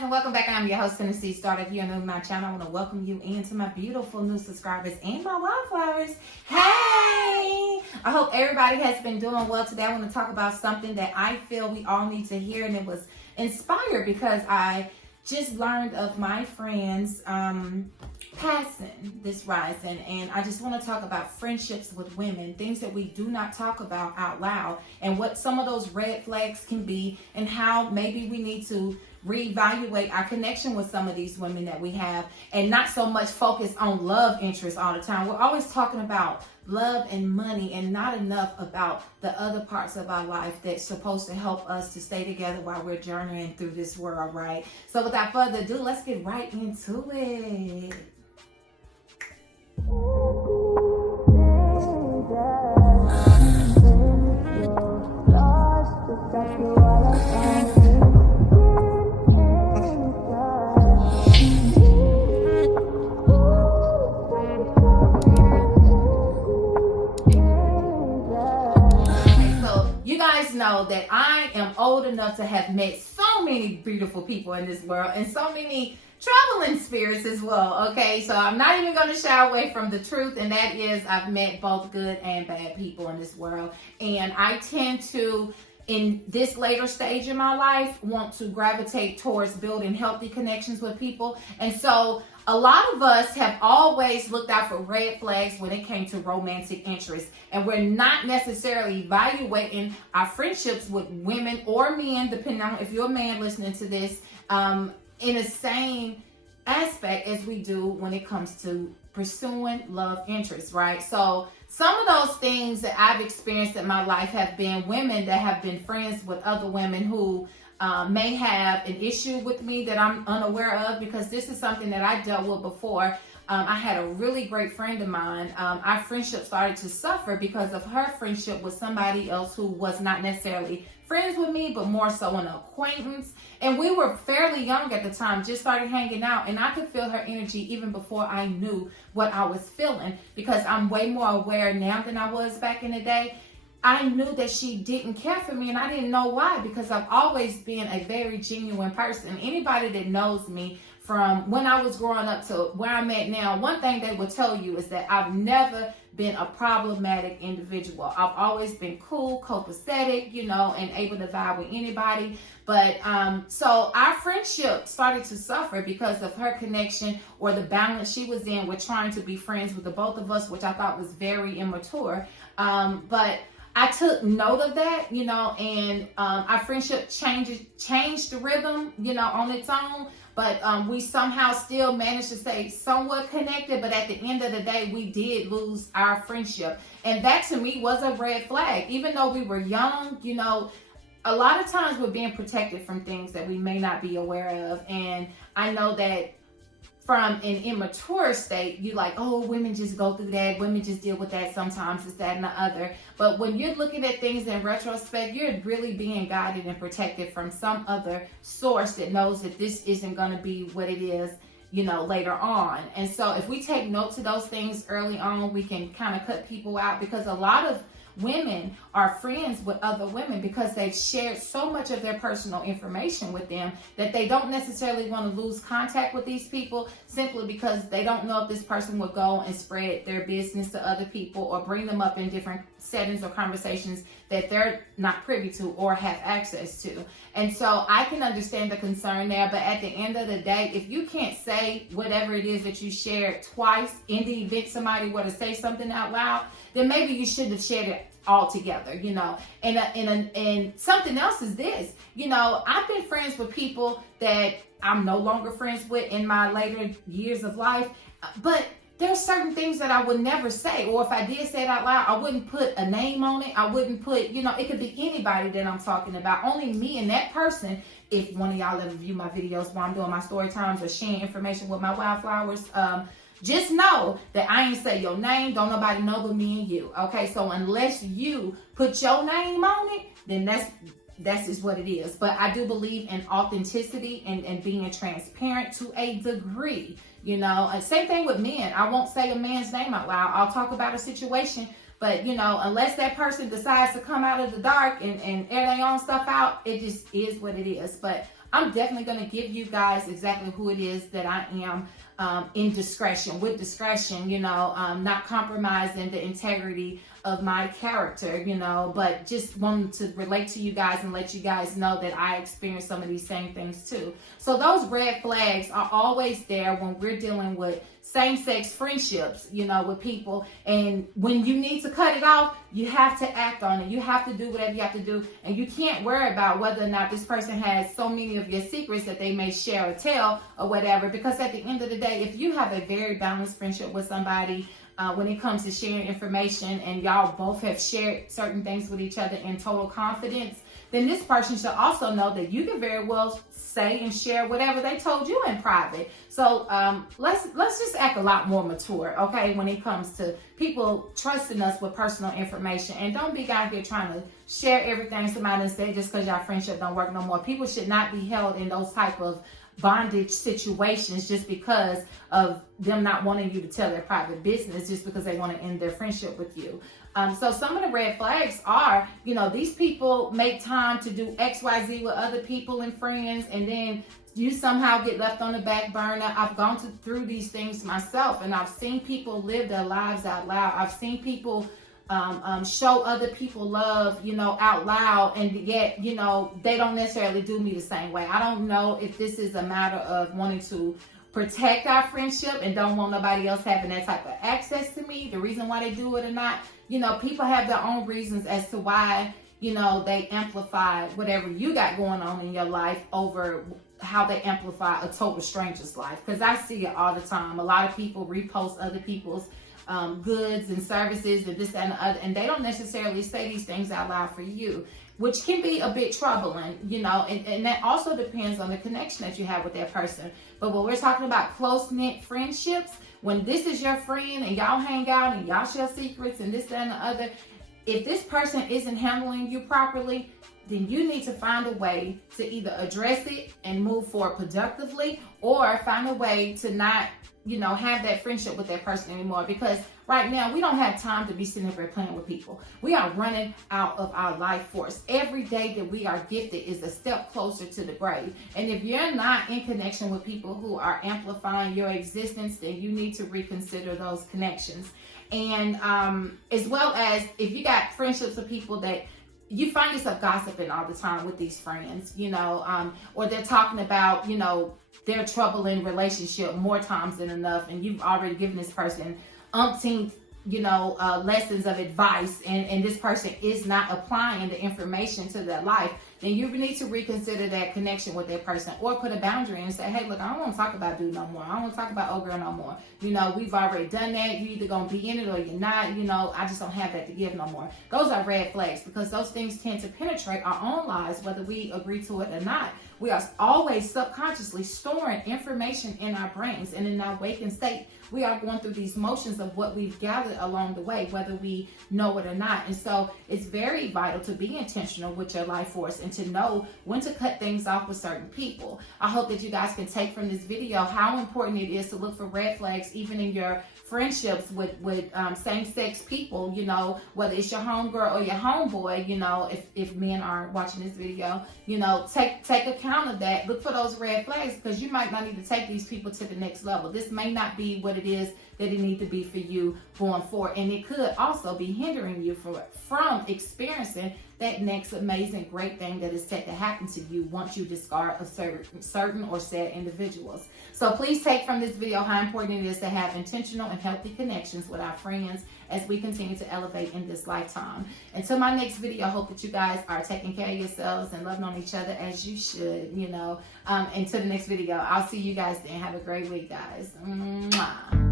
and welcome back. I'm your host, Tennessee Starter. If you're new to my channel, I want to welcome you into my beautiful new subscribers and my wildflowers. Hey! I hope everybody has been doing well today. I want to talk about something that I feel we all need to hear, and it was inspired because I just learned of my friends passing this rising, and I just want to talk about friendships with women, things that we do not talk about out loud, and what some of those red flags can be, and how maybe we need to reevaluate our connection with some of these women that we have, and not so much focus on love interest all the time. We're always talking about love and money and not enough about the other parts of our life that's supposed to help us to stay together while we're journeying through this world, right? So without further ado, let's get right into it. Know that I am old enough to have met so many beautiful people in this world and so many traveling spirits as well. Okay, so I'm not even going to shy away from the truth, and that is I've met both good and bad people in this world, and I tend to, in this later stage in my life, want to gravitate towards building healthy connections with people. And so a lot of us have always looked out for red flags when it came to romantic interest, and we're not necessarily evaluating our friendships with women or men, depending on if you're a man listening to this, in the same aspect as we do when it comes to pursuing love interest, right? So some of those things that I've experienced in my life have been women that have been friends with other women who may have an issue with me that I'm unaware of, because this is something that I dealt with before. I had a really great friend of mine. Our friendship started to suffer because of her friendship with somebody else who was not necessarily friends with me, but more so an acquaintance. And we were fairly young at the time, just started hanging out, and I could feel her energy even before I knew what I was feeling, because I'm way more aware now than I was back in the day. I knew that she didn't care for me, and I didn't know why, because I've always been a very genuine person. Anybody that knows me from when I was growing up to where I'm at now, one thing they will tell you is that I've never been a problematic individual. I've always been cool, copacetic, and able to vibe with anybody. But so our friendship started to suffer because of her connection, or the balance she was in with trying to be friends with the both of us, which I thought was very immature. But I took note of that, and our friendship changed the rhythm, on its own. But we somehow still managed to stay somewhat connected. But at the end of the day, we did lose our friendship. And that to me was a red flag. Even though we were young, a lot of times we're being protected from things that we may not be aware of. And I know that from an immature state, you like, oh, women just go through that. Women just deal with that sometimes, it's that and the other. But when you're looking at things in retrospect, you're really being guided and protected from some other source that knows that this isn't going to be what it is, later on. And so if we take note to those things early on, we can kind of cut people out, because a lot of women are friends with other women because they've shared so much of their personal information with them that they don't necessarily want to lose contact with these people, simply because they don't know if this person will go and spread their business to other people or bring them up in different settings or conversations that they're not privy to or have access to. And so I can understand the concern there, but at the end of the day, if you can't say whatever it is that you shared twice in the event somebody were to say something out loud, then maybe you shouldn't have shared it all together, and something else is this, I've been friends with people that I'm no longer friends with in my later years of life, but there's certain things that I would never say, or if I did say it out loud, I wouldn't put a name on it. I wouldn't put, it could be anybody that I'm talking about, only me and that person. If one of y'all ever view my videos while I'm doing my story times or sharing information with my wildflowers, just know that I ain't say your name. Don't nobody know but me and you. Okay, so unless you put your name on it, then that's just what it is. But I do believe in authenticity and being transparent to a degree. And same thing with men. I won't say a man's name out loud. I'll talk about a situation, but unless that person decides to come out of the dark and air their own stuff out, it just is what it is. But I'm definitely going to give you guys exactly who it is that I am, in discretion, with discretion, not compromising the integrity of my character, but just wanted to relate to you guys and let you guys know that I experience some of these same things too. So those red flags are always there when we're dealing with same-sex friendships, with people. And when you need to cut it off, you have to act on it. You have to do whatever you have to do. And you can't worry about whether or not this person has so many of your secrets that they may share or tell or whatever. Because at the end of the day, if you have a very balanced friendship with somebody, when it comes to sharing information and y'all both have shared certain things with each other in total confidence, then this person should also know that you can very well say and share whatever they told you in private. So let's just act a lot more mature, okay, when it comes to people trusting us with personal information. And don't be out here trying to share everything somebody said just because your friendship don't work no more. People should not be held in those type of bondage situations just because of them not wanting you to tell their private business, just because they want to end their friendship with you. So some of the red flags are, these people make time to do XYZ with other people and friends, and then you somehow get left on the back burner. I've gone through these things myself, and I've seen people live their lives out loud. I've seen people show other people love, out loud, and yet, they don't necessarily do me the same way. I don't know if this is a matter of wanting to protect our friendship and don't want nobody else having that type of access to me, the reason why they do it or not. People have their own reasons as to why, they amplify whatever you got going on in your life over how they amplify a total stranger's life. Because I see it all the time. A lot of people repost other people's goods and services and this and the other, and they don't necessarily say these things out loud for you, which can be a bit troubling, and that also depends on the connection that you have with that person. But when we're talking about close-knit friendships, when this is your friend and y'all hang out and y'all share secrets and this and the other, if this person isn't handling you properly, then you need to find a way to either address it and move forward productively, or find a way to not have that friendship with that person anymore. Because right now we don't have time to be sitting here playing with people. We are running out of our life force. Every day that we are gifted is a step closer to the grave. And if you're not in connection with people who are amplifying your existence, then you need to reconsider those connections. And as well as if you got friendships with people that you find yourself gossiping all the time with these friends, or they're talking about, their troubling relationship more times than enough, and you've already given this person umpteen, lessons of advice, and this person is not applying the information to their life, then you need to reconsider that connection with that person, or put a boundary and say, hey, look, I don't want to talk about dude no more. I don't want to talk about old girl no more. We've already done that. You either going to be in it or you're not. I just don't have that to give no more. Those are red flags, because those things tend to penetrate our own lives, whether we agree to it or not. We are always subconsciously storing information in our brains, and in our waking state, we are going through these motions of what we've gathered along the way, whether we know it or not. And so it's very vital to be intentional with your life force and to know when to cut things off with certain people. I hope that you guys can take from this video how important it is to look for red flags, even in your friendships with same-sex people, whether it's your homegirl or your homeboy, if men are watching this video, take account of that. Look for those red flags, because you might not need to take these people to the next level. This may not be what it is that it needs to be for you going forward, and it could also be hindering you from experiencing that next amazing great thing that is set to happen to you once you discard a certain or said individuals. So please take from this video how important it is to have intentional and healthy connections with our friends as we continue to elevate in this lifetime. Until my next video, I hope that you guys are taking care of yourselves and loving on each other as you should, Until the next video, I'll see you guys then. Have a great week, guys. Mwah.